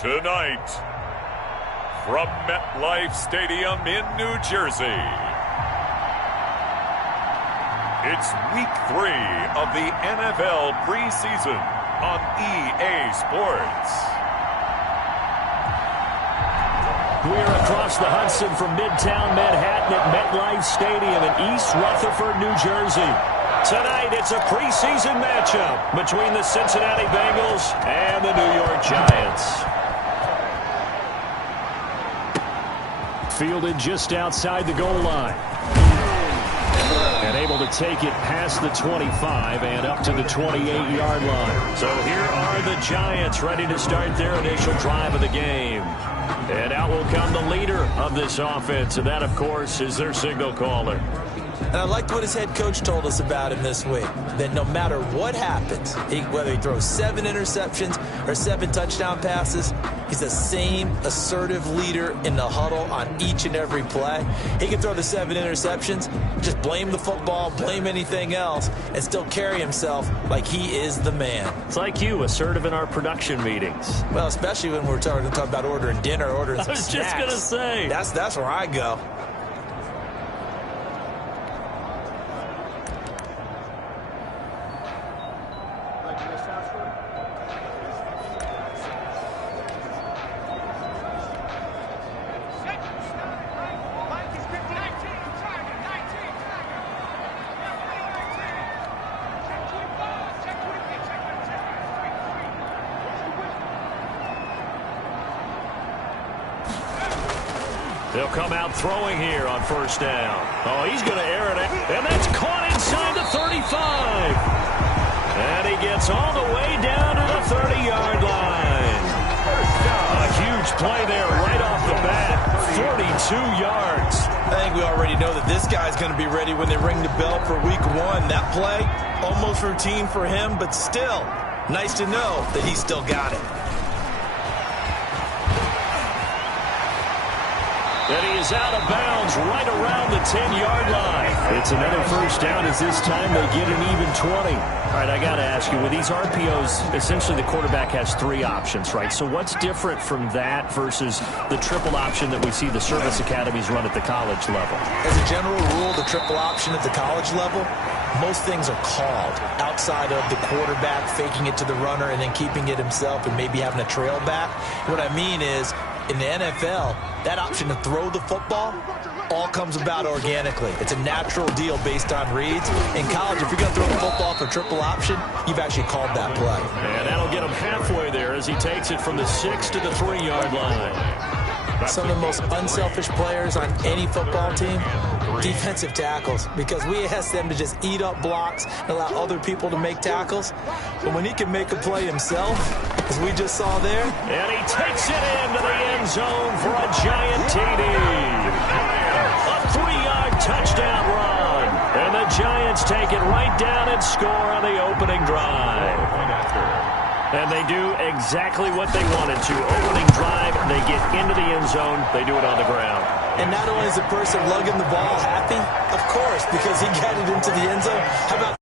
Tonight, from MetLife Stadium in New Jersey, it's Week 3 of the NFL preseason on EA Sports. We're across the Hudson from Midtown Manhattan at MetLife Stadium in East Rutherford, New Jersey. Tonight, it's a preseason matchup between the Cincinnati Bengals and the New York Giants. Fielded just outside the goal line. And able to take it past the 25 and up to the 28-yard line. So here are the Giants ready to start their initial drive of the game. And out will come the leader of this offense, and that, of course, is their signal caller. And I liked what his head coach told us about him this week, that no matter what happens, whether he throws 7 interceptions or 7 touchdown passes, he's the same assertive leader in the huddle on each and every play. He can throw the 7 interceptions, just blame the football, blame anything else, and still carry himself like he is the man. It's like you, assertive in our production meetings. Well, especially when we're talking about ordering dinner, ordering some snacks. I was just going to say. That's where I go. They'll come out throwing here on first down. Oh, he's going to air it out. And that's caught inside the 35. And he gets all the way down to the 30-yard line. A huge play there right off the bat. 42 yards. I think we already know that this guy's going to be ready when they ring the bell for week 1. That play, almost routine for him, but still, nice to know that he's still got it. And he is out of bounds right around the 10-yard line. It's another first down as this time they get an even 20. All right, I got to ask you, with these RPOs, essentially the quarterback has 3 options, right? So what's different from that versus the triple option that we see the service academies run at the college level? As a general rule, the triple option at the college level, most things are called outside of the quarterback faking it to the runner and then keeping it himself and maybe having a trail back. What I mean is, in the NFL, that option to throw the football all comes about organically. It's a natural deal based on reads. In college, if you're going to throw the football for triple option, you've actually called that play. And that'll get him halfway there as he takes it from the 6 to the 3-yard line. Some of the most unselfish players on any football team, defensive tackles, because we ask them to just eat up blocks and allow other people to make tackles. But when he can make a play himself, as we just saw there. And he takes it into the end zone for a giant TD. A 3-yard touchdown run. And the Giants take it right down and score on the opening drive. And they do exactly what they wanted to. Opening drive, they get into the end zone. They do it on the ground. And not only is the person lugging the ball happy, of course, because he got it into the end zone. How about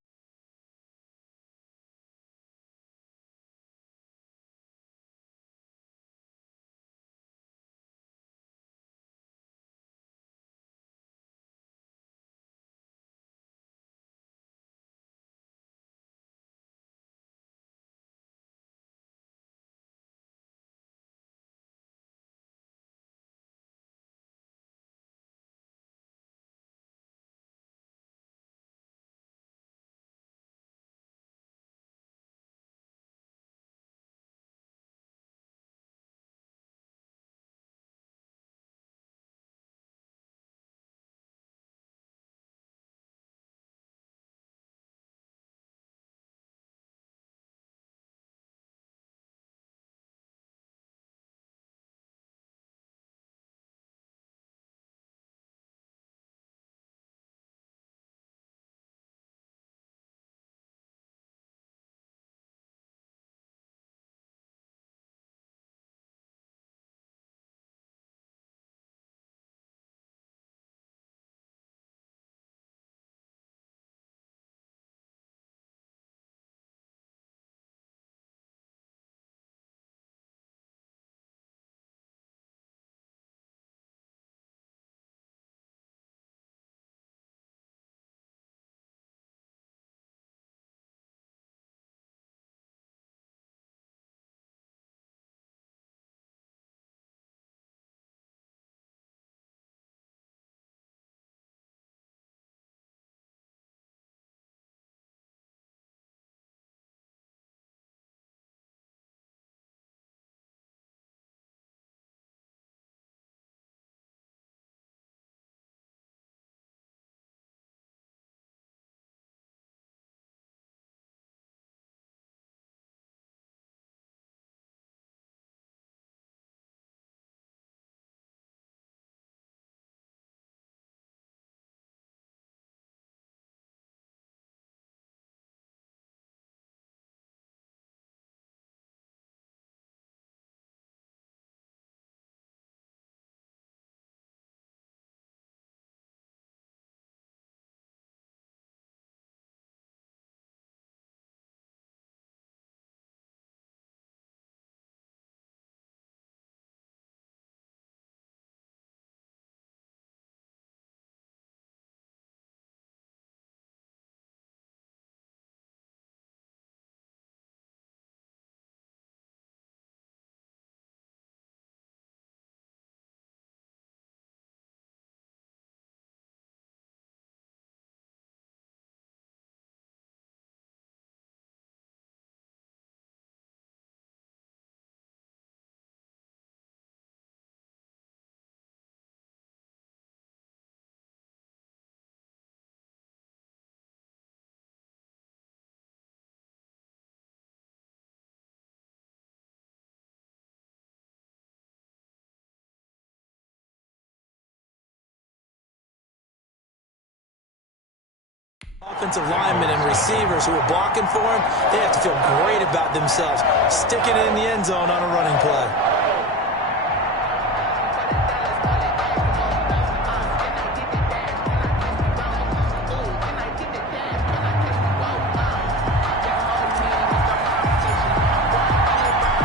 Offensive linemen and receivers who are blocking for him, they have to feel great about themselves, sticking it in the end zone on a running play.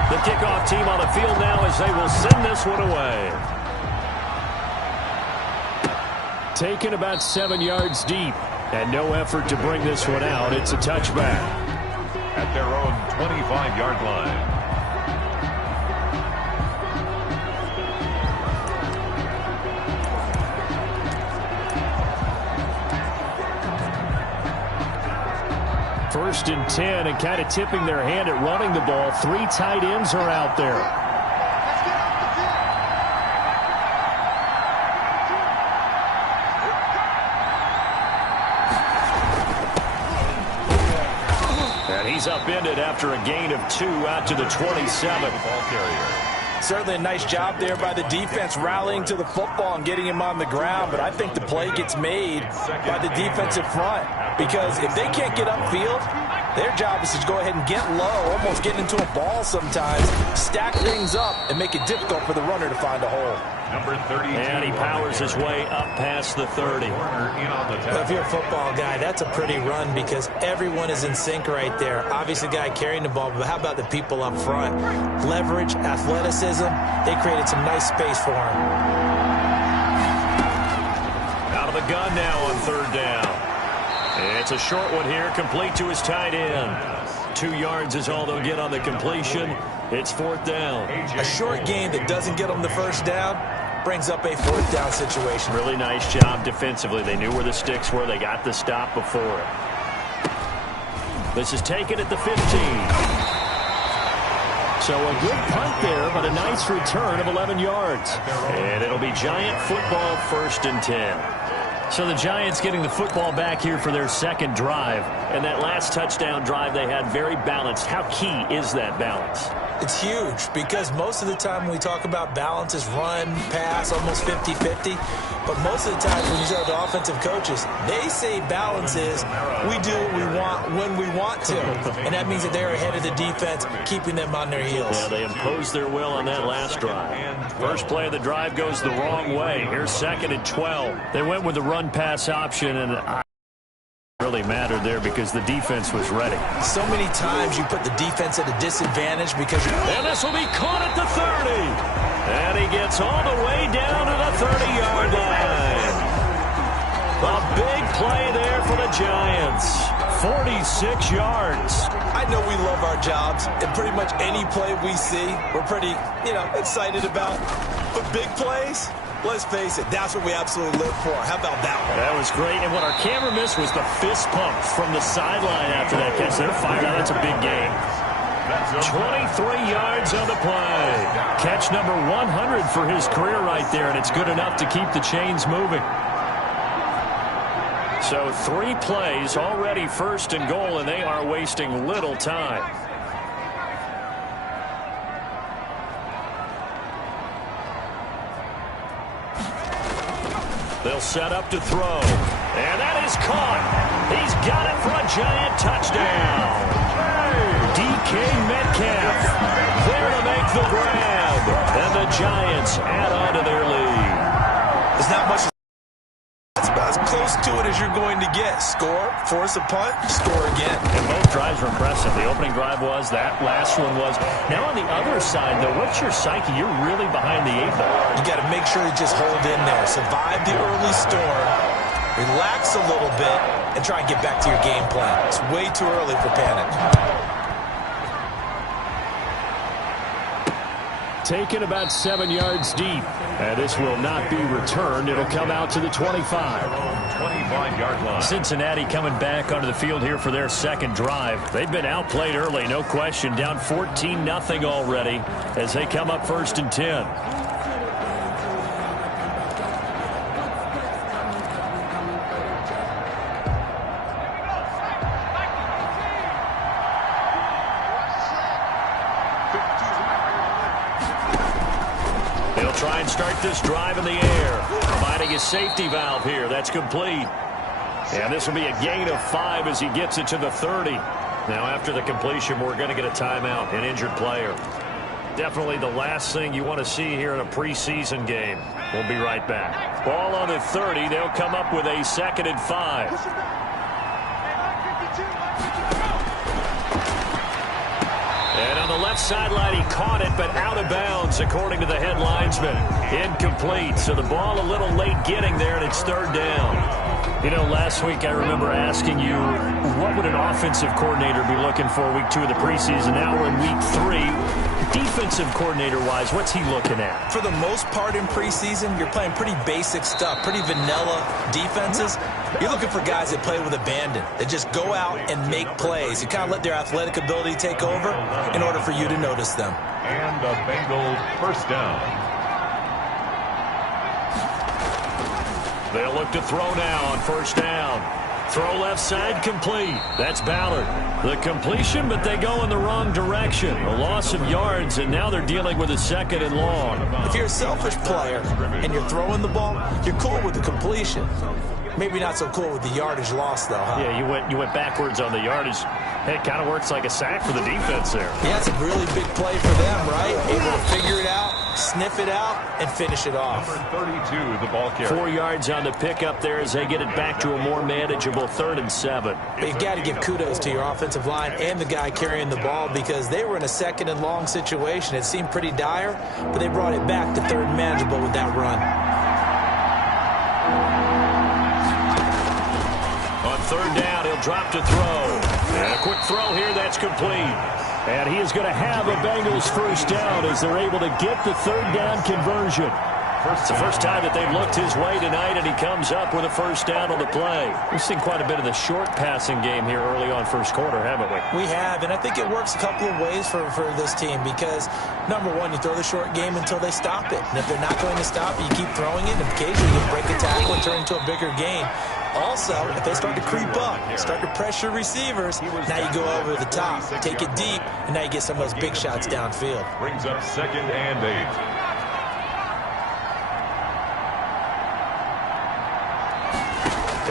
The kickoff team on the field now as they will send this one away. Taken about 7 yards deep. And no effort to bring this one out. It's a touchback. At their own 25-yard line. First and 10, and kind of tipping their hand at running the ball. 3 tight ends are out there. He's upended after a gain of 2 out to the 27. Ball carrier. Certainly a nice job there by the defense rallying to the football and getting him on the ground, but I think the play gets made by the defensive front because if they can't get upfield, their job is to go ahead and get low, almost get into a ball sometimes, stack things up, and make it difficult for the runner to find a hole. Number 32. And he powers his way up past the 30. If you're a football guy, that's a pretty run because everyone is in sync right there. Obviously, the guy carrying the ball, but how about the people up front? Leverage, athleticism, they created some nice space for him. Out of the gun now on 3rd down. It's a short one here, complete to his tight end. 2 yards is all they'll get on the completion. It's 4th down. A short game that doesn't get them the first down brings up a 4th down situation. Really nice job defensively. They knew where the sticks were. They got the stop before it. This is taken at the 15. So a good punt there, but a nice return of 11 yards. And it'll be Giant football, 1st and 10. So the Giants getting the football back here for their 2nd drive. And that last touchdown drive they had very balanced. How key is that balance? It's huge because most of the time when we talk about balance is run, pass, almost 50-50. But most of the time when you talk to offensive coaches, they say balance is we do what we want when we want to. And that means that they're ahead of the defense, keeping them on their heels. Yeah, they imposed their will on that last drive. First play of the drive goes the wrong way. Here's 2nd and 12. They went with the run-pass option, and really mattered there because the defense was ready. So many times you put the defense at a disadvantage because and this will be caught at the 30. And he gets all the way down to the 30-yard line. A big play there for the Giants. 46 yards. I know we love our jobs, and pretty much any play we see, we're pretty, excited about. But big plays, let's face it, that's what we absolutely live for. How about that one? That was great. And what our camera missed was the fist pump from the sideline after that catch. They're fired out. That's a big game. 23 yards on the play. Catch number 100 for his career right there, and it's good enough to keep the chains moving. So 3 plays already 1st and goal, and they are wasting little time. They'll set up to throw. And that is caught. He's got it for a Giant touchdown. DK Metcalf there to make the grab. And the Giants add on to their lead. There's not much. That's about as close to it as you're going to get. Score, force a punt, score again. And both drives were impressive. The opening drive was, that last one was. Now on the other side, though, what's your psyche? You're really behind the 8 ball. You got to make sure you just hold in there. Survive the early storm. Relax a little bit and try and get back to your game plan. It's way too early for panic. Taken about 7 yards deep. And this will not be returned. It'll come out to the 25. 25-yard line. Cincinnati coming back onto the field here for their 2nd drive. They've been outplayed early, no question. Down 14-0 already as they come up 1st and 10. Try and start this drive in the air. Providing a safety valve here. That's complete. And this will be a gain of 5 as he gets it to the 30. Now, after the completion, we're going to get a timeout, an injured player. Definitely the last thing you want to see here in a preseason game. We'll be right back. Ball on the 30. They'll come up with a 2nd and 5. And on the left sideline, he caught it, but out of bounds, according to the head linesman. Incomplete. So the ball a little late getting there, and it's 3rd down. You know, last week I remember asking you, what would an offensive coordinator be looking for week 2 of the preseason? Now we're in week 3. Defensive coordinator-wise, what's he looking at? For the most part in preseason, you're playing pretty basic stuff, pretty vanilla defenses. You're looking for guys that play with abandon, that just go out and make plays. You kind of let their athletic ability take over in order for you to notice them. And the Bengals first down. They'll look to throw now on 1st down. Throw left side, complete. That's Ballard. The completion, but they go in the wrong direction. A loss of yards, and now they're dealing with a 2nd and long. If you're a selfish player and you're throwing the ball, you're cool with the completion. Maybe not so cool with the yardage loss, though, huh? Yeah, you went backwards on the yardage. Hey, it kind of works like a sack for the defense there. Yeah, it's a really big play for them, right? Able to figure it out, sniff it out, and finish it off. Number 32, the ball carrier. 4 yards on the pickup there as they get it back to a more manageable 3rd and 7. But you've got to give kudos to your offensive line and the guy carrying the ball because they were in a 2nd and long situation. It seemed pretty dire, but they brought it back to 3rd and manageable with that run. On 3rd down, he'll drop to throw. And a quick throw here, that's complete. And he is going to have a Bengals first down as they're able to get the 3rd down conversion. It's the first time that they've looked his way tonight, and he comes up with a first down on the play. We've seen quite a bit of the short passing game here early on first quarter, haven't we? We have, and I think it works a couple of ways for this team because, number one, you throw the short game until they stop it. And if they're not going to stop it, you keep throwing it, and occasionally you break a tackle and turn into a bigger gain. Also, if they start to creep up, start to pressure receivers, now you go over the top, take it deep, and now you get some of those big shots downfield. Brings up 2nd and 8.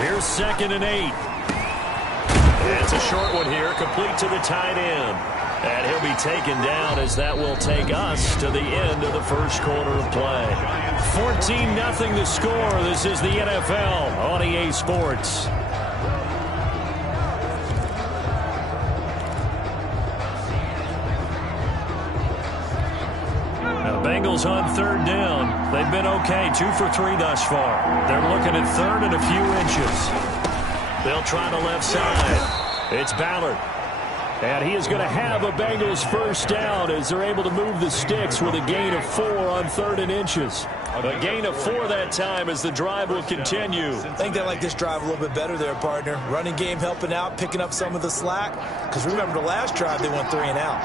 Here's 2nd and 8. It's a short one here, complete to the tight end. And he'll be taken down as that will take us to the end of the first quarter of play. 14-0 the score. This is the NFL on EA Sports. Now, Bengals on 3rd down. They've been okay, 2 for 3 thus far. They're looking at 3rd and a few inches. They'll try the left side. It's Ballard. And he is going to have a Bengals first down as they're able to move the sticks with a gain of 4 on 3rd and inches. A gain of 4 that time as the drive will continue. I think they like this drive a little bit better there, partner. Running game helping out, picking up some of the slack. Because remember the last drive, they went 3 and out.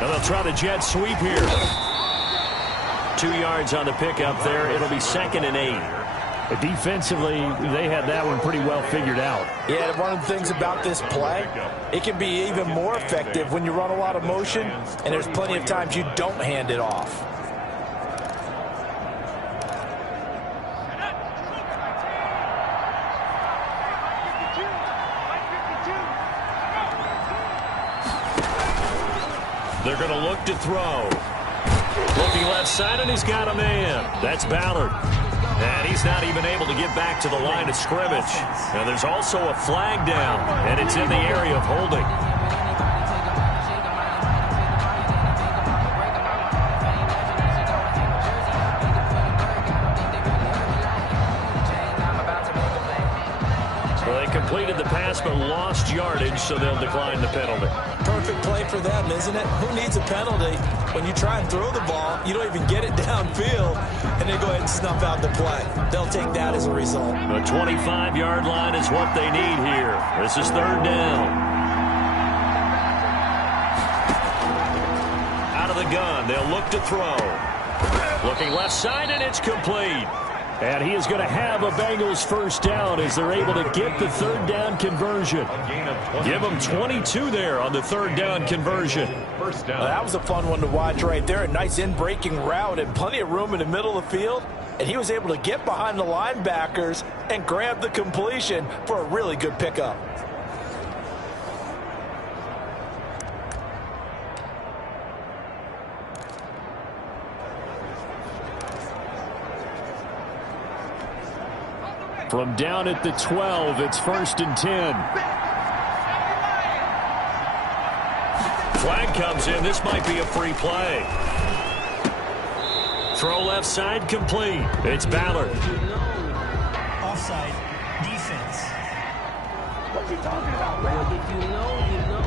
And they'll try the jet sweep here. 2 yards on the pickup there. It'll be 2nd and 8. Defensively, they had that one pretty well figured out. Yeah, one of the things about this play, it can be even more effective when you run a lot of motion, and there's plenty of times you don't hand it off. They're going to look to throw. Looking left side, and he's got a man. That's Ballard. And he's not even able to get back to the line of scrimmage. Now there's also a flag down, and it's in the area of holding. Well, they completed the pass but lost yardage, so they'll decline the penalty. Perfect play for them, isn't it? Who needs a penalty? When you try and throw the ball, you don't even get it downfield, and they go ahead and snuff out the play. They'll take that as a result. The 25-yard line is what they need here. This is 3rd down. Out of the gun, they'll look to throw. Looking left side, and it's complete. And he is going to have a Bengals first down as they're able to get the third down conversion. Give them 22 there on the third down conversion. First down. Well, that was a fun one to watch right there. A nice in-breaking route and plenty of room in the middle of the field. And he was able to get behind the linebackers and grab the completion for a really good pickup. From down at the 12, it's 1st and 10. Flag comes in. This might be a free play. Throw left side complete. It's Ballard. Offside defense. What you talking about, man? If you know, you know.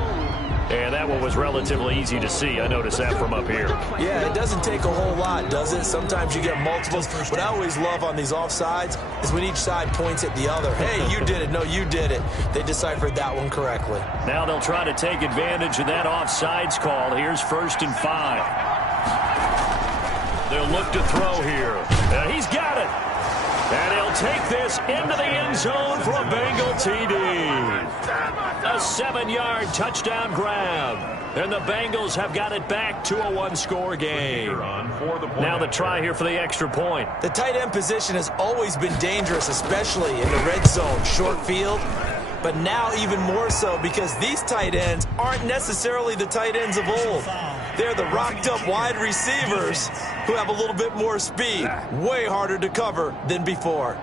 And that one was relatively easy to see. I noticed that from up here. Yeah, it doesn't take a whole lot, does it? Sometimes you get multiples. What I always love on these offsides is when each side points at the other. Hey, you did it. No, you did it. They deciphered that one correctly. Now they'll try to take advantage of that offsides call. Here's 1st and 5. They'll look to throw here. And he's got it. And he'll take this into the end zone for a Bengal TD. A 7-yard touchdown grab. And the Bengals have got it back to a one-score game. Now the try here for the extra point. The tight end position has always been dangerous, especially in the red zone, short field. But now even more so because these tight ends aren't necessarily the tight ends of old. They're the rocked-up wide receivers who have a little bit more speed. Way harder to cover than before.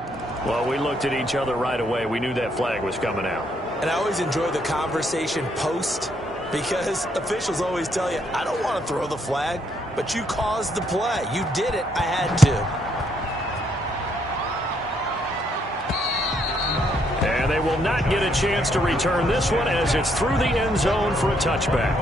Well, we looked at each other right away. We knew that flag was coming out. And I always enjoy the conversation post because officials always tell you, I don't want to throw the flag, but you caused the play. You did it. I had to. And they will not get a chance to return this one as it's through the end zone for a touchback.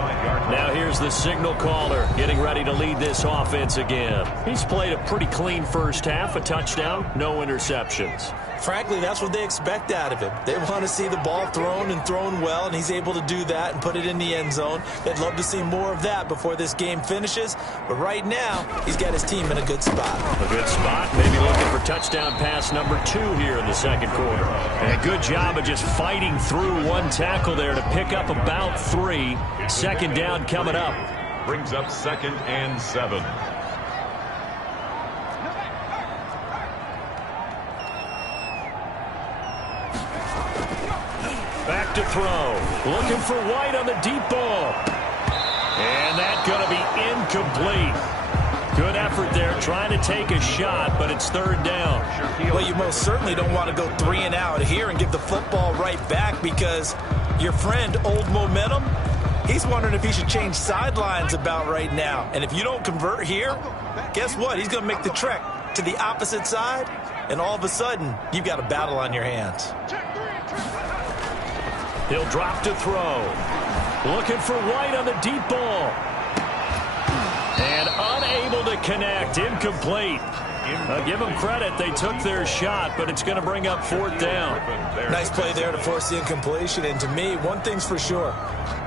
Now here's the signal caller getting ready to lead this offense again. He's played a pretty clean first half, a touchdown, no interceptions. Frankly, that's what they expect out of him. They want to see the ball thrown and thrown well, and he's able to do that and put it in the end zone. They'd love to see more of that before this game finishes. But right now, he's got his team in a good spot. A good spot, maybe looking for touchdown pass number 2 here in the second quarter. And a good job of just fighting through one tackle there to pick up about 3. Second down coming up. Brings up 2nd and 7. Back to throw. Looking for White on the deep ball. And that's going to be incomplete. Good effort there trying to take a shot, but it's third down. Well, you most certainly don't want to go 3 and out here and give the football right back because your friend, Old Momentum, he's wondering if he should change sidelines about right now. And if you don't convert here, guess what? He's going to make the trek to the opposite side, and all of a sudden, you've got a battle on your hands. He'll drop to throw. Looking for White on the deep ball. And unable to connect. Incomplete. Give them credit. They took their shot, but it's going to bring up 4th down. Nice play there to force the incompletion. And to me, one thing's for sure.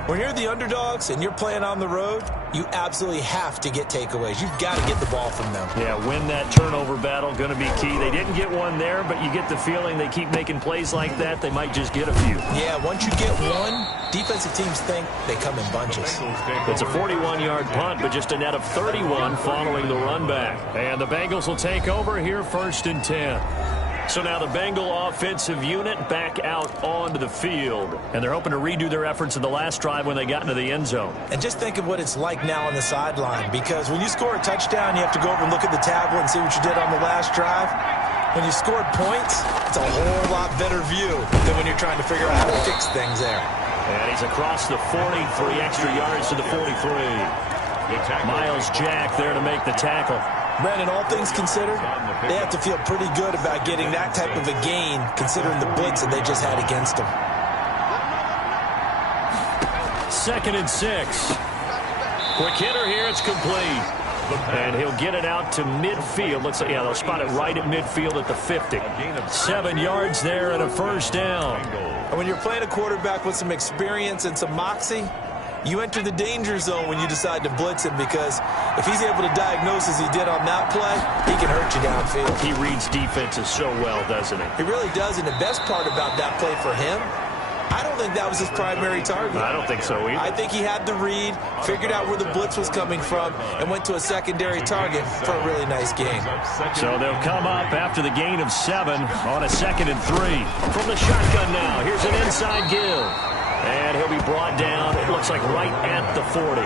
When you're the underdogs and you're playing on the road, you absolutely have to get takeaways. You've got to get the ball from them. Yeah, win that turnover battle, going to be key. They didn't get one there, but you get the feeling they keep making plays like that, they might just get a few. Yeah, once you get one, defensive teams think they come in bunches. It's a 41-yard punt, but just a net of 31 following the run back. And the Bengals will take over here 1st and 10. So now the Bengal offensive unit back out onto the field. And they're hoping to redo their efforts in the last drive when they got into the end zone. And just think of what it's like now on the sideline. Because when you score a touchdown, you have to go over and look at the tablet and see what you did on the last drive. When you scored points, it's a whole lot better view than when you're trying to figure out how to fix things there. And he's across the 40, 3 extra yards to the 43. Miles Jack there to make the tackle. Brandon, all things considered, they have to feel pretty good about getting that type of a gain, considering the blitz that they just had against them. 2nd and 6. Quick hitter here, it's complete. And he'll get it out to midfield. Looks like, yeah, they'll spot it right at midfield at the 50. 7 yards there and a first down. And when you're playing a quarterback with some experience and some moxie, you enter the danger zone when you decide to blitz him, because if he's able to diagnose as he did on that play, he can hurt you downfield. He reads defenses so well, doesn't he? He really does, and the best part about that play for him, I don't think that was his primary target. I don't think so either. I think he had the read, figured out where the blitz was coming from, and went to a secondary target for a really nice game. So they'll come up after the gain of 7 on a 2nd and 3. From the shotgun now, here's an inside give. And he'll be brought down, it looks like right at the 40.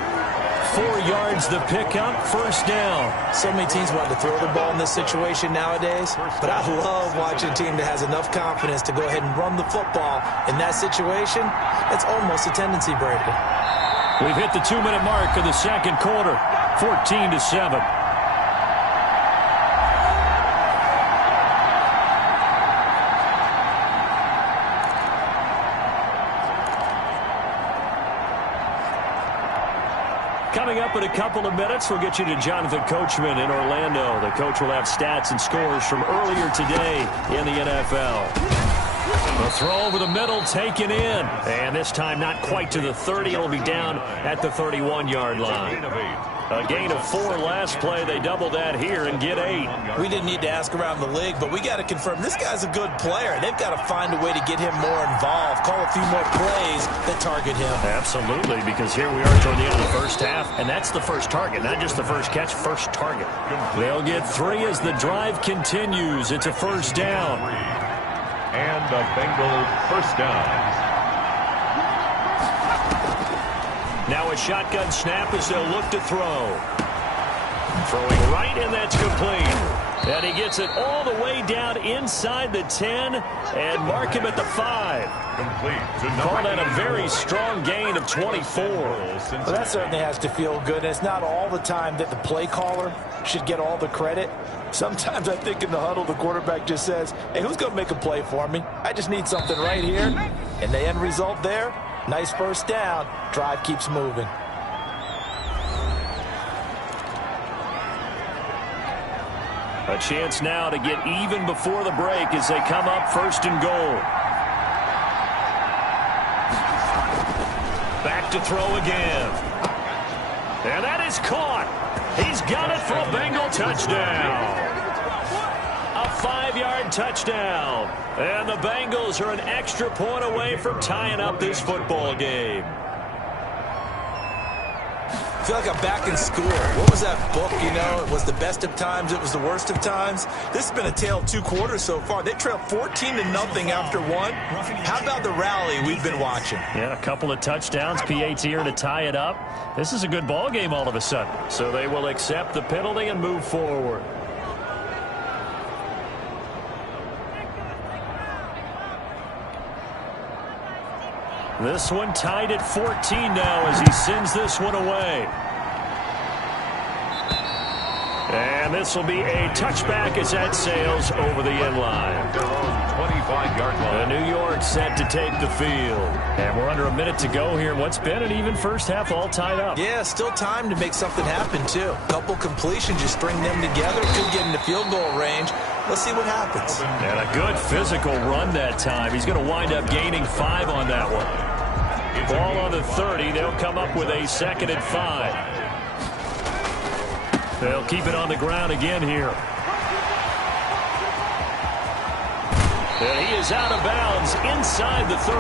4 yards the pickup, 1st down. So many teams want to throw the ball in this situation nowadays, but I love watching a team that has enough confidence to go ahead and run the football in that situation. It's almost a tendency breaker. We've hit the 2-minute mark of the 2nd quarter, 14-7. Coming up in a couple of minutes, we'll get you to Jonathan Coachman in Orlando. The coach will have stats and scores from earlier today in the NFL. The throw over the middle, taken in. And this time not quite to the 30. It'll be down at the 31-yard line. A gain of 4 last play. They double that here and get 8. We didn't need to ask around the league, but we got to confirm this guy's a good player. They've got to find a way to get him more involved, call a few more plays that target him. Absolutely, because here we are toward the end of the first half, and that's the first target, not just the first catch, first target. They'll get 3 as the drive continues. It's a 1st down. And a Bengal 1st down. Now a shotgun snap as they'll look to throw. Throwing right, and that's complete. And he gets it all the way down inside the 10 and mark him at the 5. Complete. Call that a very strong gain of 24. Well, that certainly has to feel good. It's not all the time that the play caller should get all the credit. Sometimes I think in the huddle, the quarterback just says, hey, who's going to make a play for me? I just need something right here. And the end result there, nice 1st down. Drive keeps moving. A chance now to get even before the break as they come up 1st and goal. Back to throw again. And that is caught. He's got it for a Bengal touchdown. A 5-yard touchdown. And the Bengals are an extra point away from tying up this football game. I feel like I'm back in school. What was that book, you know? It was the best of times. It was the worst of times. This has been a tale of 2 quarters so far. They trailed 14-0 after 1. How about the rally we've been watching? Yeah, a couple of touchdowns. PAT here to tie it up. This is a good ball game all of a sudden. So they will accept the penalty and move forward. This one tied at 14 now as he sends this one away. And this will be a touchback as that sails over the end line. Their own 25-yard line. New York set to take the field. And we're under a minute to go here. What's been an even first half all tied up. Yeah, still time to make something happen, too. Couple completions, you string them together, could get into field goal range. Let's see what happens. And a good physical run that time. He's going to wind up gaining 5 on that one. Ball on the 30. They'll come up with a 2nd and 5. They'll keep it on the ground again here. And he is out of bounds inside the 35.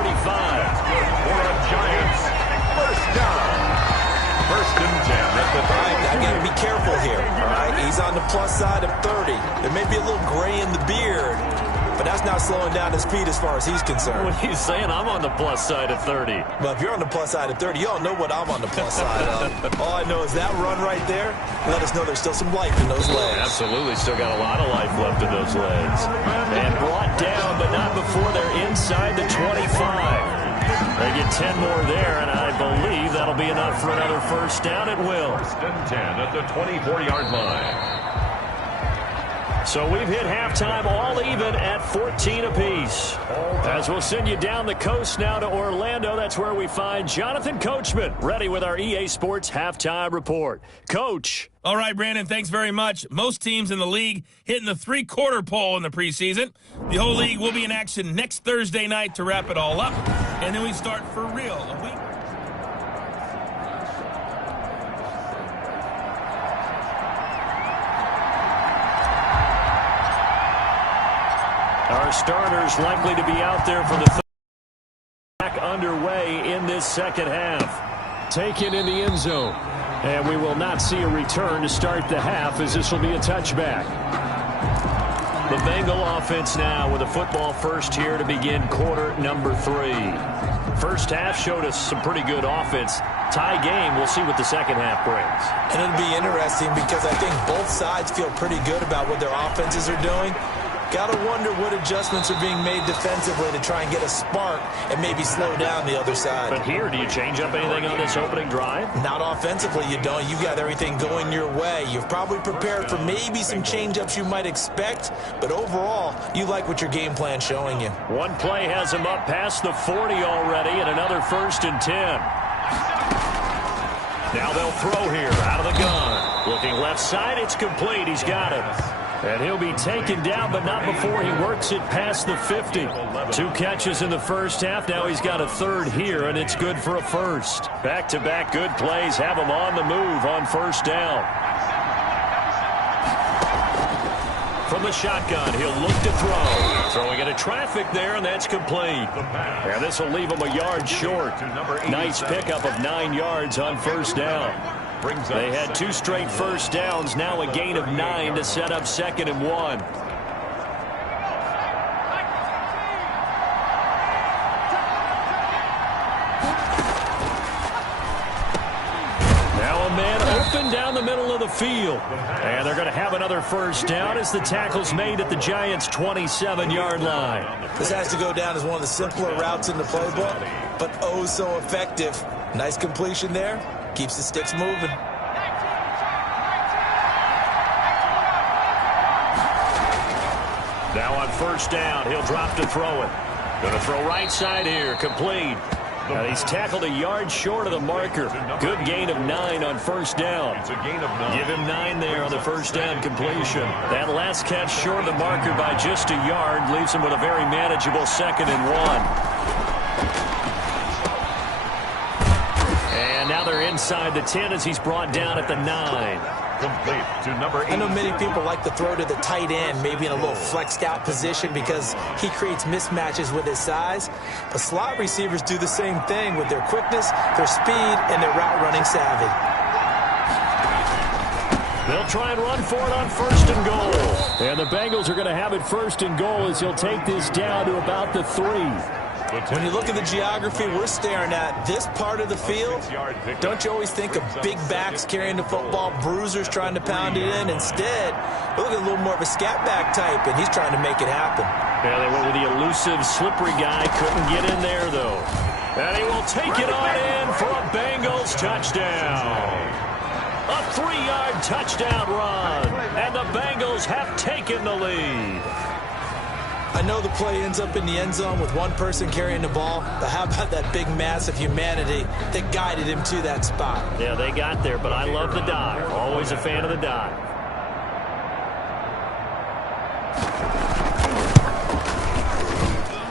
For a Giants 1st down. 1st and 10 at the 5. I got to be careful here. All right, he's on the plus side of 30. There may be a little gray in the beard, but that's not slowing down his speed as far as he's concerned. What he's saying, I'm on the plus side of 30. Well, if you're on the plus side of 30, you all know what I'm on the plus side of. All I know is that run right there let us know there's still some life in those legs. Absolutely, still got a lot of life left in those legs. And brought down, but not before they're inside the 25. They get 10 more there, and I believe that'll be enough for another 1st down. It will. 1st and 10 at the 24-yard line. So we've hit halftime all even at 14 apiece. As we'll send you down the coast now to Orlando, that's where we find Jonathan Coachman, ready with our EA Sports Halftime Report. Coach. All right, Brandon, thanks very much. Most teams in the league hitting the 3-quarter pole in the preseason. The whole league will be in action next Thursday night to wrap it all up. And then we start for real a week. our starters likely to be out there for the third. Back underway in this second half. Taken in the end zone. And we will not see a return to start the half, as this will be a touchback. The Bengal offense now with a football first here to begin quarter number 3. First half showed us some pretty good offense. Tie game. We'll see what the second half brings. And it'll be interesting because I think both sides feel pretty good about what their offenses are doing. Got to wonder what adjustments are being made defensively to try and get a spark and maybe slow down the other side. But here, do you change up anything on this opening drive? Not offensively, you don't. You've got everything going your way. You've probably prepared for maybe some change-ups you might expect, but overall, you like what your game plan's showing you. One play has him up past the 40 already, and another 1st and 10. Now they'll throw here out of the gun. Looking left side, it's complete. He's got it. And he'll be taken down, but not before he works it past the 50. 2 catches in the first half. Now he's got a third here, and it's good for a first. Back-to-back good plays have him on the move on first down. From the shotgun, he'll look to throw. Throwing into traffic there, and that's complete. And this will leave him a yard short. Nice pickup of 9 yards on first down. They had 2 straight first downs, now a gain of 9 to set up 2nd and 1. Now a man open down the middle of the field. And they're going to have another first down as the tackle's made at the Giants' 27-yard line. This has to go down as one of the simpler routes in the playbook, but oh so effective. Nice completion there. Keeps the sticks moving. Now on first down, he'll drop to throw it. Going to throw right side here, complete. And he's tackled a yard short of the marker. Good gain of 9 on first down. Give him 9 there on the first down completion. That last catch short of the marker by just a yard leaves him with a very manageable 2nd and 1. And now they're inside the 10 as he's brought down at the 9. Complete to number 8. I know many people like to throw to the tight end, maybe in a little flexed out position because he creates mismatches with his size. But slot receivers do the same thing with their quickness, their speed, and their route running savvy. They'll try and run for it on 1st and goal. And the Bengals are going to have it 1st and goal as he'll take this down to about the 3. When you look at the geography we're staring at, this part of the field, don't you always think of big backs carrying the football, bruisers trying to pound it in? Instead, we look at a little more of a scat back type, and he's trying to make it happen. Yeah, they went with the elusive, slippery guy. Couldn't get in there, though. And he will take it on in for a Bengals touchdown. A 3-yard touchdown run. And the Bengals have taken the lead. I know the play ends up in the end zone with one person carrying the ball, but how about that big mass of humanity that guided him to that spot? Yeah, they got there, but I love the dive. Always a fan of the dive.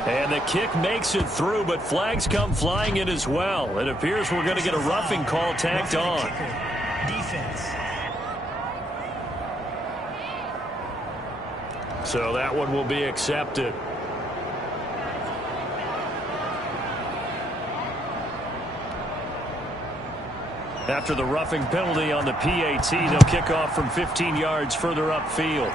And the kick makes it through, but flags come flying in as well. It appears we're going to get a roughing call tacked on. Defense. So that one will be accepted. After the roughing penalty on the PAT, they'll kick off from 15 yards further upfield.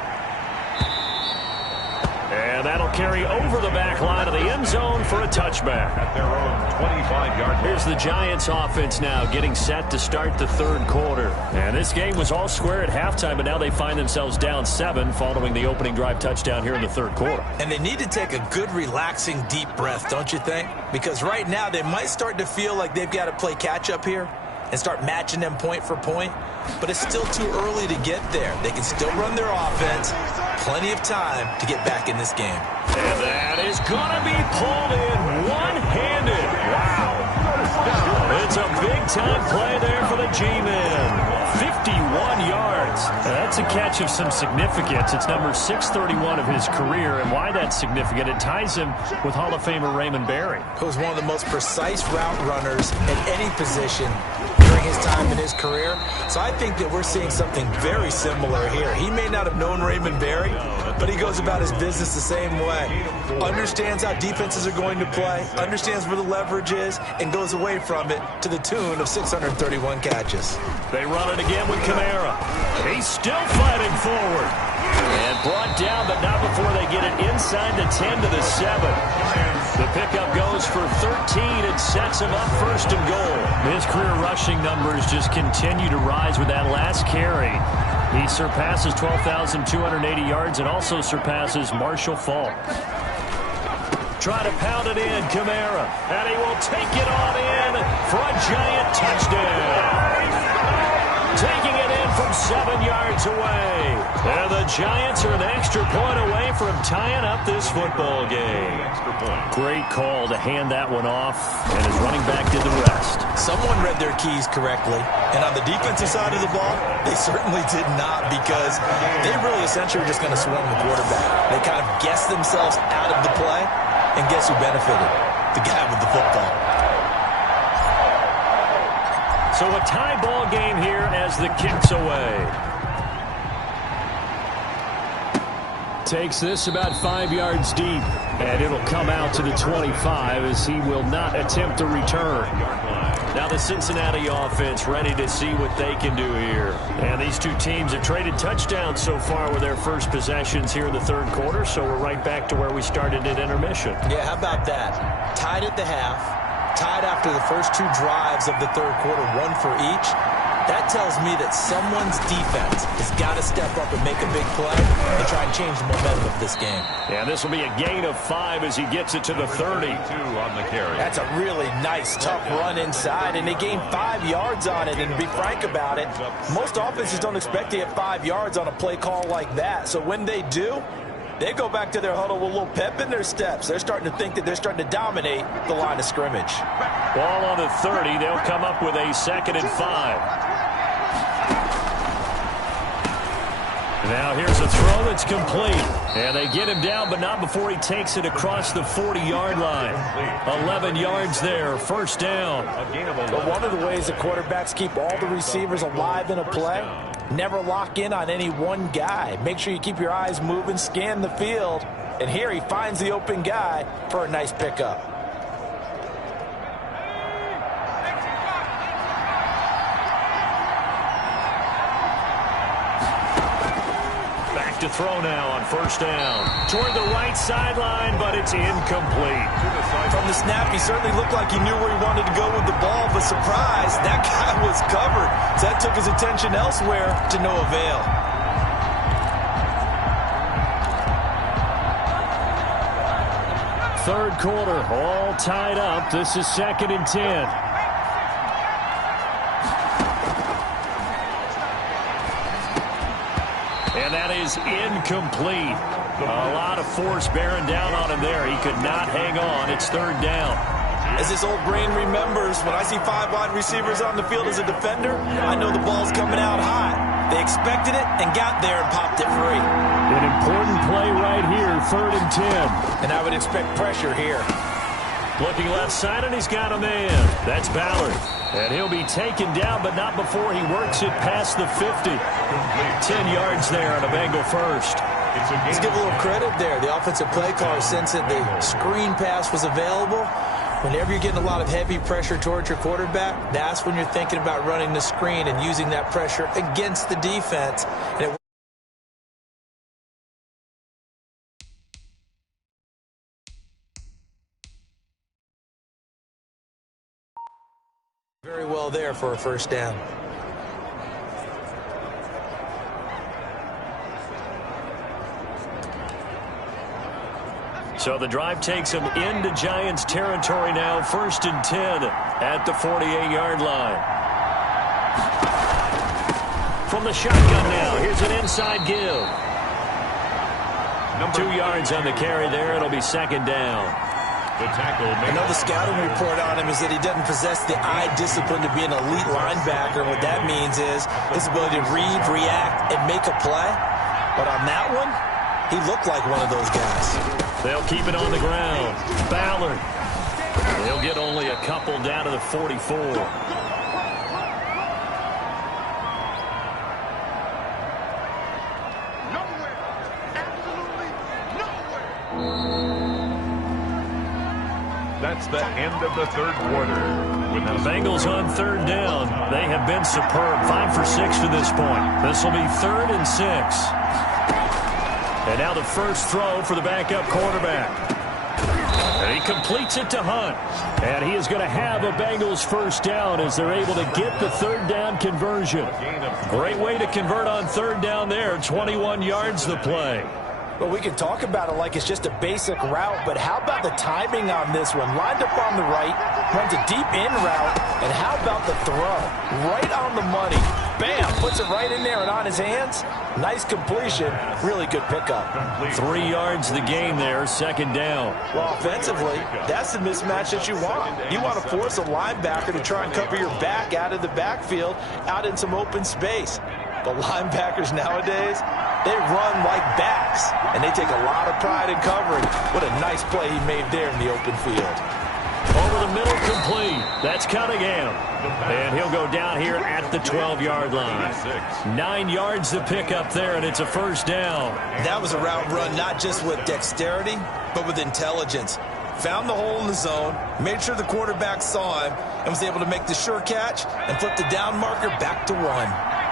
And that'll carry over the back line of the end zone for a touchback. At their own 25-yard line. Here's the Giants offense now getting set to start the 3rd quarter. And this game was all square at halftime, but now they find themselves down 7 following the opening drive touchdown here in the 3rd quarter. And they need to take a good, relaxing, deep breath, don't you think? Because right now they might start to feel like they've got to play catch-up here and start matching them point for point. But it's still too early to get there. They can still run their offense. Plenty of time to get back in this game. And that is going to be pulled in one-handed. Wow. It's a big-time play there for the G-Men. 51 yards. That's a catch of some significance. It's number 631 of his career, and why that's significant, it ties him with Hall of Famer Raymond Berry. Who's one of the most precise route runners at any position during during his time in his career. So I think that we're seeing something very similar here. He may not have known Raymond Berry, but he goes about his business the same way. Understands how defenses are going to play, understands where the leverage is, and goes away from it to the tune of 631 catches. They run it again with Kamara. He's still fighting forward. And brought down, but not before they get it inside the 10 to the 7. The pickup goes for 13 and sets him up first and goal. His career rushing numbers just continue to rise with that last carry. He surpasses 12,280 yards and also surpasses Marshall Faulk. Try to pound it in, Kamara. And he will take it on in for a Giant touchdown. Taking it in from 7 yards away. And the Giants are an extra point away from tying up this football game. Great call to hand that one off, and his running back did the rest. Someone read their keys correctly, and on the defensive side of the ball, they certainly did not, because they really essentially were just going to swarm the quarterback. They kind of guessed themselves out of the play, and guess who benefited? The guy with the football. So a tie ball game here as the kick's away. Takes this about 5 yards deep, and it'll come out to the 25 as he will not attempt a return. Now the Cincinnati offense ready to see what they can do here. And these two teams have traded touchdowns so far with their first possessions here in the third quarter, so we're right back to where we started at intermission. Yeah, how about that? Tied at the half, tied after the first two drives of the third quarter, one for each. That tells me that someone's defense has got to step up and make a big play and try and change the momentum of this game. Yeah, this will be a gain of 5 as he gets it to the 30. 2 on the carry. That's a really nice, tough run inside, and they gained 5 yards on it. And to be frank about it, most offenses don't expect to get 5 yards on a play call like that. So when they do, they go back to their huddle with a little pep in their steps. They're starting to think that they're starting to dominate the line of scrimmage. Ball on the 30. They'll come up with a 2nd and 5. Now here's a throw that's complete. And they get him down, but not before he takes it across the 40-yard line. 11 yards there, first down. But one of the ways that quarterbacks keep all the receivers alive in a play, never lock in on any one guy. Make sure you keep your eyes moving, scan the field. And here he finds the open guy for a nice pickup. To throw now on first down. Toward the right sideline, but it's incomplete. From the snap, he certainly looked like he knew where he wanted to go with the ball, but surprise, that guy was covered. So that took his attention elsewhere to no avail. Third quarter, all tied up. This is 2nd and 10. And that is incomplete. A lot of force bearing down on him there. He could not hang on. It's 3rd down. As this old brain remembers, when I see 5 wide receivers on the field as a defender, I know the ball's coming out hot. They expected it and got there and popped it free. An important play right here, 3rd and 10. And I would expect pressure here. Looking left side, and he's got a man. That's Ballard. And he'll be taken down, but not before he works it past the 50. 10 yards there on a Bengal first. Let's give a little credit there. The offensive play caller, since that the screen pass was available, whenever you're getting a lot of heavy pressure towards your quarterback, that's when you're thinking about running the screen and using that pressure against the defense. And very well there for a first down. So the drive takes him into Giants territory now. 1st and 10 at the 48-yard line. From the shotgun now, here's an inside give. 2 yards on the carry there. It'll be 2nd down. The tackle. Another scouting report on him is that he doesn't possess the eye discipline to be an elite linebacker. What that means is his ability to read, react, and make a play. But on that one, he looked like one of those guys. They'll keep it on the ground. Ballard. They'll get only a couple down to the 44. marks the end of the third quarter. With the Bengals on third down, they have been superb. 5 for 6 to this point. This will be 3rd and 6. And now the first throw for the backup quarterback. And he completes it to Hunt. And he is going to have a Bengals first down as they're able to get the third down conversion. Great way to convert on third down there. 21 yards the play. Well, we can talk about it like it's just a basic route, but how about the timing on this one? Lined up on the right, runs a deep in route, and how about the throw? Right on the money. Bam, puts it right in there and on his hands. Nice completion. Really good pickup. 3 yards the gain there, 2nd down. Well, offensively, that's the mismatch that you want. You want to force a linebacker to try and cover your back out of the backfield, out in some open space. But linebackers nowadays, they run like backs, and they take a lot of pride in covering. What a nice play he made there in the open field. Over the middle, complete. That's Cunningham. And he'll go down here at the 12-yard line. 9 yards to pick up there, and it's a first down. That was a route run not just with dexterity, but with intelligence. Found the hole in the zone, made sure the quarterback saw him, and was able to make the sure catch and flip the down marker back to 1.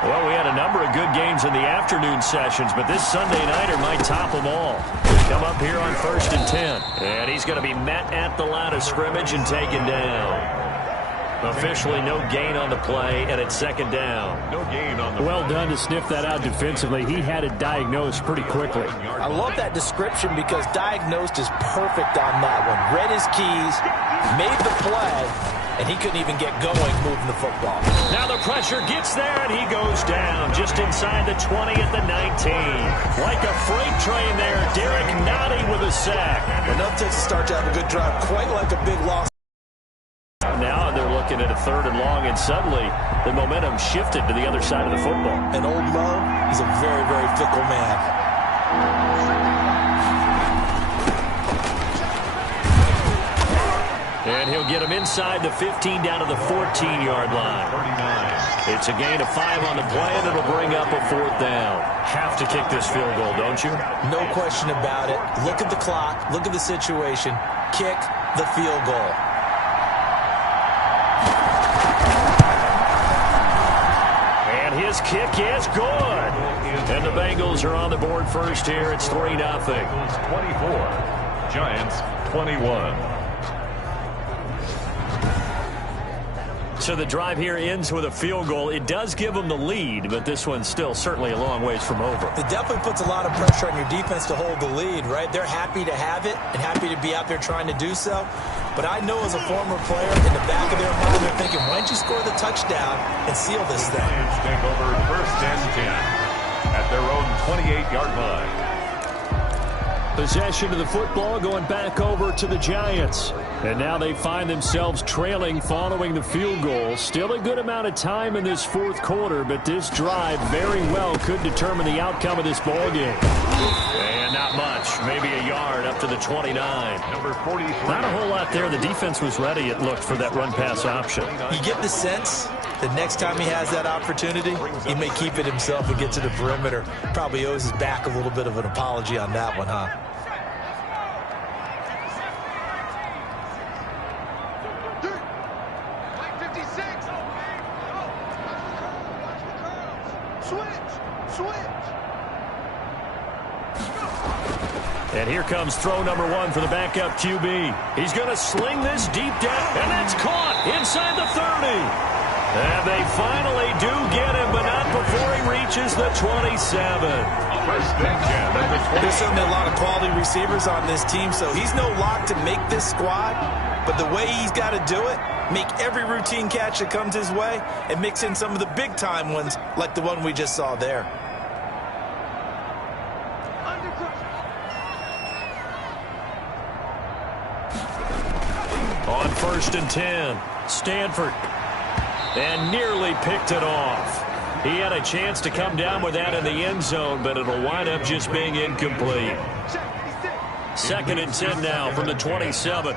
Well, we had a number of good games in the afternoon sessions, but this Sunday nighter might top them all. Come up here on 1st and 10. And he's going to be met at the line of scrimmage and taken down. Officially no gain on the play, and it's 2nd down. No gain on the Well done to sniff that out defensively. He had it diagnosed pretty quickly. I love that description because diagnosed is perfect on that one. Read his keys, made the play, and he couldn't even get going moving the football. Now the pressure gets there, and he goes down just inside the 20 at the 19. Like a freight train there, Derek Nottie with a sack. Enough to start to have a good drive, quite like a big loss. Now they're looking at a 3rd and long, and suddenly the momentum shifted to the other side of the football. And old Mo is a very, very fickle man. And he'll get him inside the 15 down to the 14-yard line. 39. It's a gain of 5 on the play, and it'll bring up a 4th down. Have to kick this field goal, don't you? No question about it. Look at the clock. Look at the situation. Kick the field goal. And his kick is good. And the Bengals are on the board first here. It's 3-0. 24. Giants 21. So the drive here ends with a field goal. It does give them the lead, but this one's still certainly a long ways from over. It definitely puts a lot of pressure on your defense to hold the lead, right? They're happy to have it and happy to be out there trying to do so. But I know as a former player, in the back of their mind, they're thinking, why don't you score the touchdown and seal this thing? Giants take over 1st and 10 at their own 28-yard line. Possession of the football going back over to the Giants. And now they find themselves trailing following the field goal. Still a good amount of time in this 4th quarter, but this drive very well could determine the outcome of this ball game. And not much, maybe a yard up to the 29. Number 43. Not a whole lot there. The defense was ready, it looked, for that run-pass option. You get the sense that next time he has that opportunity, he may keep it himself and get to the perimeter. Probably owes his back a little bit of an apology on that one, huh? And here comes throw number 1 for the backup QB. He's going to sling this deep down, and that's caught inside the 30. And they finally do get him, but not before he reaches the 27. 1st and 10. There's certainly a lot of quality receivers on this team, so he's no lock to make this squad. But the way he's got to do it, make every routine catch that comes his way, and mix in some of the big-time ones like the one we just saw there. On 1st and 10, Stanford. And nearly picked it off. He had a chance to come down with that in the end zone, but it'll wind up just being incomplete. 2nd and 10 now from the 27.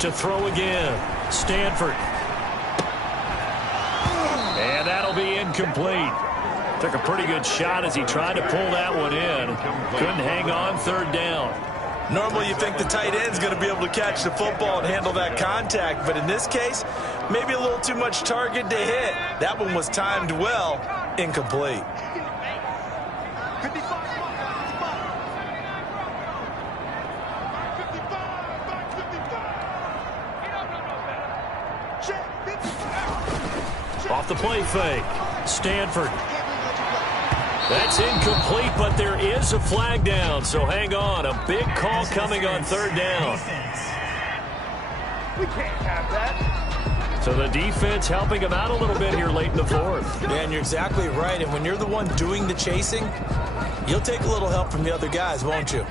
To throw again. Stanford. And that'll be incomplete. Took a pretty good shot as he tried to pull that one in. Couldn't hang on, third down. Normally you think the tight end's going to be able to catch the football and handle that contact, but in this case, maybe a little too much target to hit. That one was timed well, incomplete. Off the play fake. Stanford. That's incomplete, but there is a flag down, so hang on. A big call coming on third down. We can't have that. So the defense helping him out a little bit here late in the fourth. Yeah, and you're exactly right. And when you're the one doing the chasing, you'll take a little help from the other guys, won't you?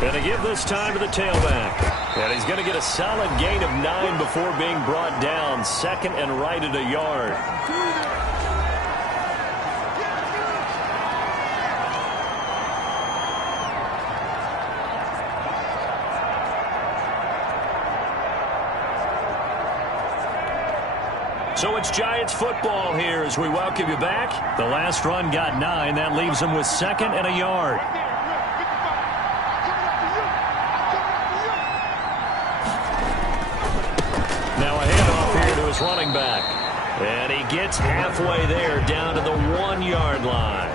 Going to give this time to the tailback. And he's going to get a solid gain of 9 before being brought down. Second and right at a yard. So it's Giants football here as we welcome you back. The last run got 9. That leaves them with second and a yard. Now a handoff here to his running back. And he gets halfway there down to the 1-yard line.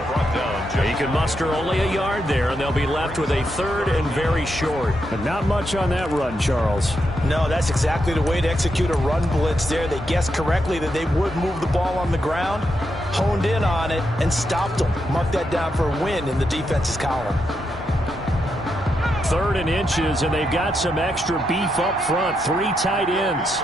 He can muster only a yard there, and they'll be left with a third and very short. But not much on that run, Charles. No, that's exactly the way to execute a run blitz there. They guessed correctly that they would move the ball on the ground, honed in on it, and stopped them. Mark that down for a win in the defense's column. Third and inches, and they've got some extra beef up front. 3 tight ends.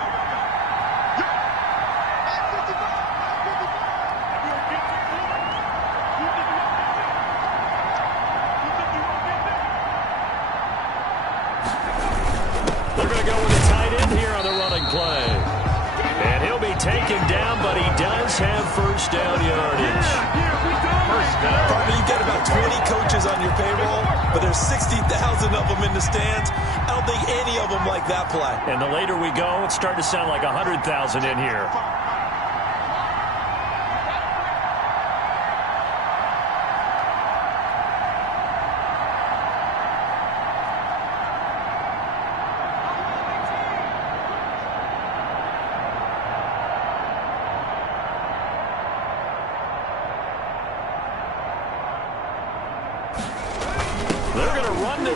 They're going to go with a tight end here on the running play. And he'll be taken down, but he does have first down yardage. First down. Partner, you get about 20 coaches on your payroll, but there's 60,000 of them in the stands. I don't think any of them like that play. And the later we go, it's starting to sound like 100,000 in here.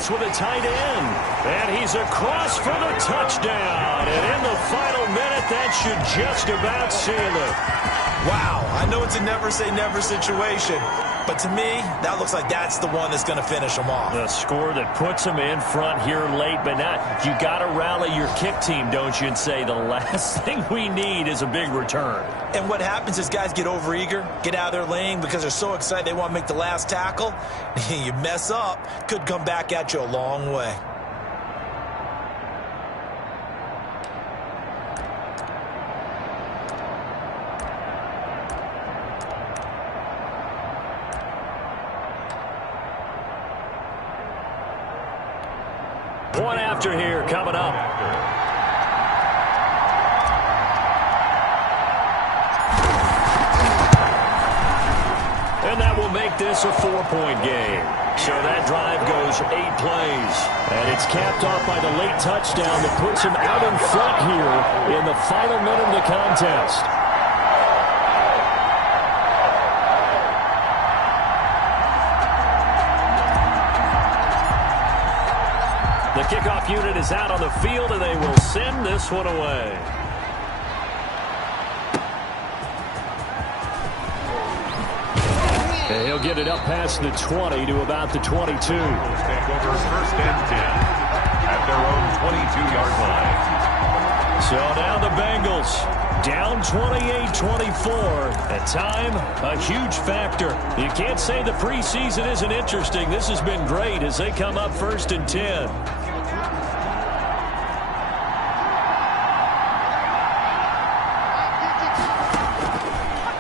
With a tight end, and he's across for the touchdown, and in the final minute that should just about seal it. Wow, I know it's a never say never situation, but to me that looks like that's the one that's going to finish them off. The score that puts them in front here late, but not. You got to rally your kick team, don't you, and say the last thing we need is a big return. And what happens is guys get overeager, get out of their lane because they're so excited they want to make the last tackle. You mess up, could come back at you a long way. One after here coming up. And that will make this a 4-point game. So that drive goes 8 plays. And it's capped off by the late touchdown that puts him out in front here in the final minute of the contest. The kickoff unit is out on the field, and they will send this one away. And he'll get it up past the 20 to about the 22. Take over first and 10 at their own 22-yard line. So now the Bengals down 28-24. At time, a huge factor. You can't say the preseason isn't interesting. This has been great as they come up first and 10.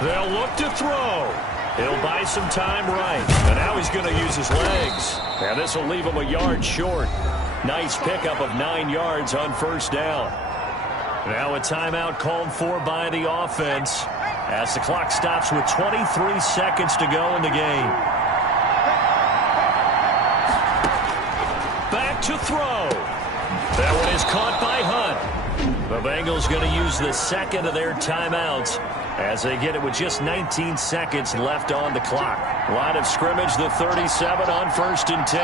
They'll look to throw. He'll buy some time right. And now he's going to use his legs. And this will leave him a yard short. Nice pickup of 9 yards on first down. Now a timeout called for by the offense as the clock stops with 23 seconds to go in the game. Back to throw. That one is caught by Hunt. The Bengals going to use the second of their timeouts as they get it with just 19 seconds left on the clock. Line of scrimmage, the 37 on 1st and 10.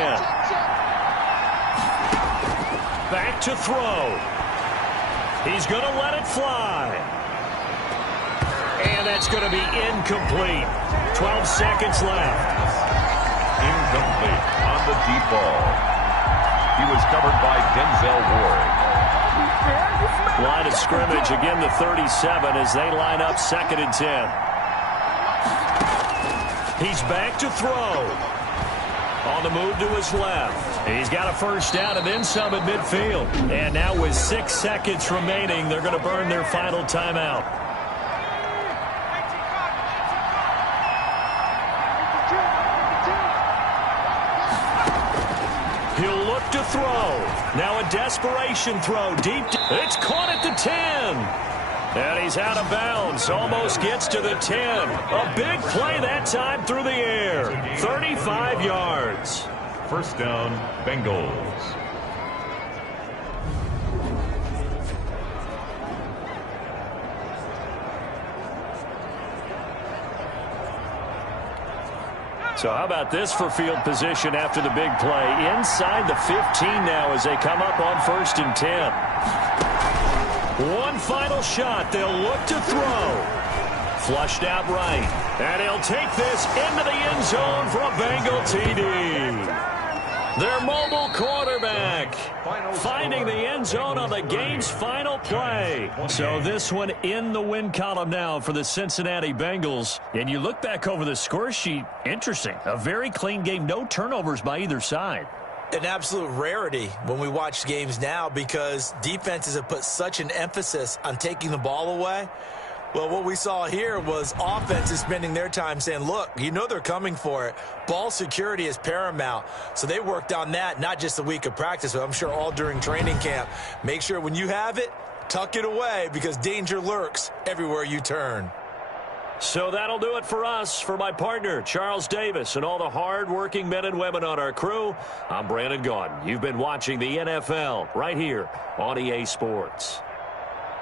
Back to throw. He's going to let it fly. And that's going to be incomplete. 12 seconds left. Incomplete on the deep ball. He was covered by Denzel Ward. Line of scrimmage, again the 37 as they line up 2nd and 10. He's back to throw. On the move to his left. He's got a first down and then some at midfield. And now with 6 seconds remaining, they're going to burn their final timeout. He'll look to throw. Now a desperation throw deep. It's caught at the 10. And he's out of bounds. Almost gets to the 10. A big play that time through the air. 35 yards. First down, Bengals. So how about this for field position after the big play? Inside the 15 now as they come up on 1st and 10. One final shot. They'll look to throw. Flushed out right. And he'll take this into the end zone for a Bengal TD. Their mobile quarterback finding the end zone on the game's final play. So this one in the win column now for the Cincinnati Bengals. And you look back over the score sheet, interesting. A very clean game, no turnovers by either side. An absolute rarity when we watch games now because defenses have put such an emphasis on taking the ball away. Well, what we saw here was offenses spending their time saying, look, you know they're coming for it. Ball security is paramount. So they worked on that, not just a week of practice, but I'm sure all during training camp. Make sure when you have it, tuck it away because danger lurks everywhere you turn. So that'll do it for us. For my partner, Charles Davis, and all the hard-working men and women on our crew, I'm Brandon Gaudin. You've been watching the NFL right here on EA Sports.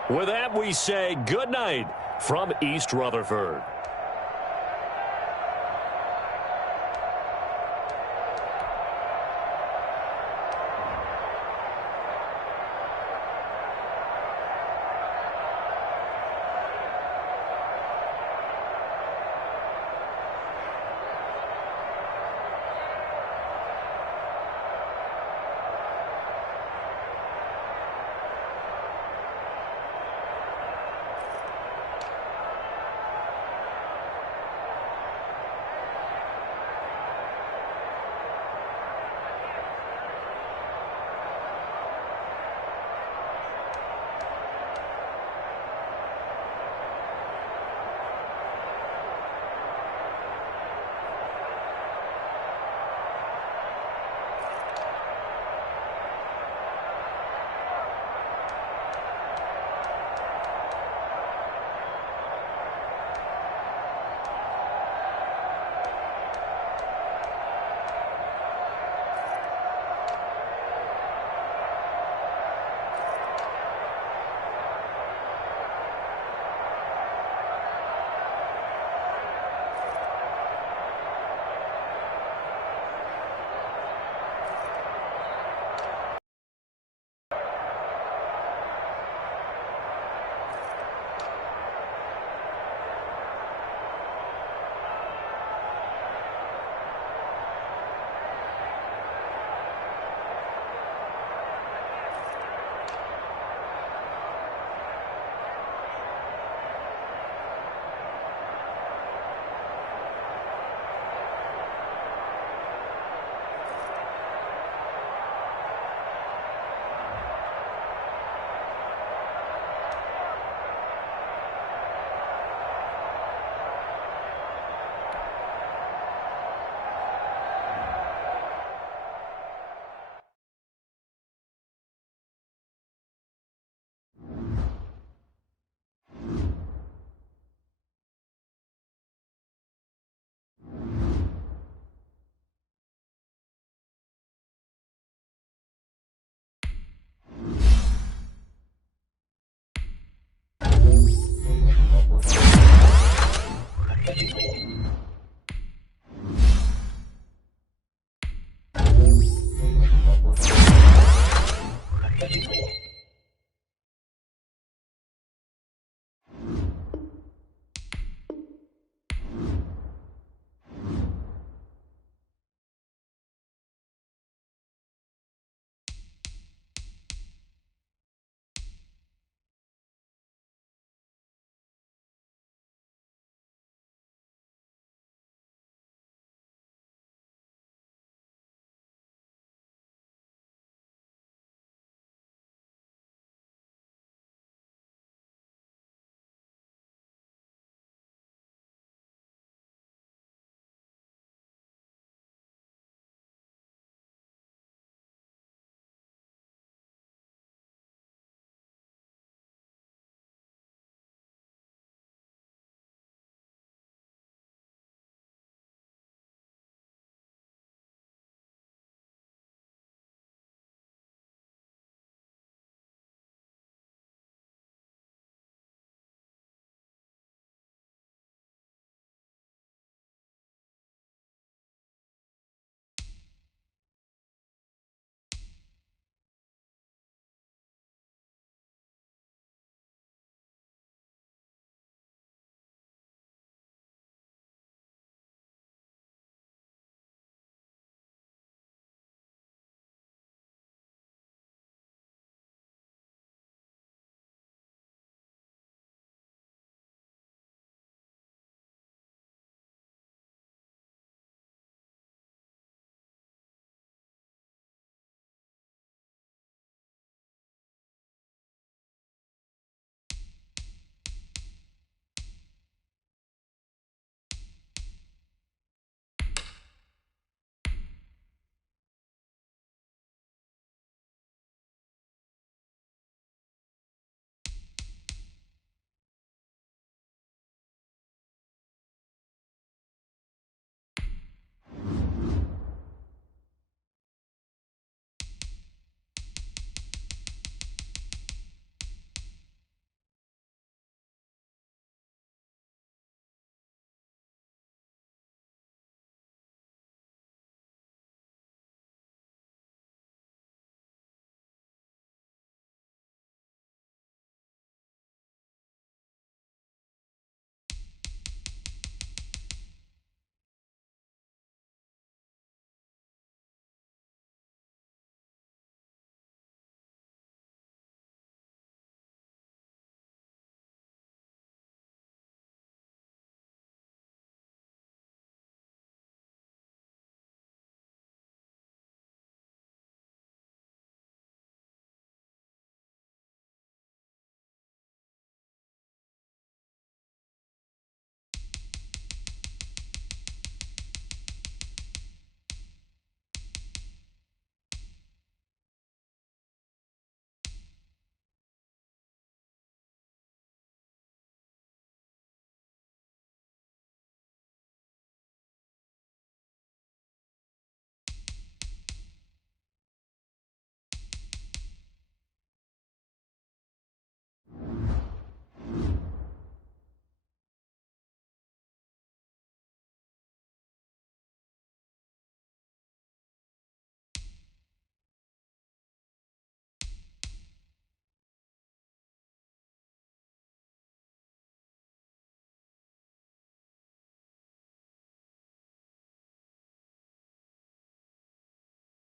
With that, we say good night from East Rutherford.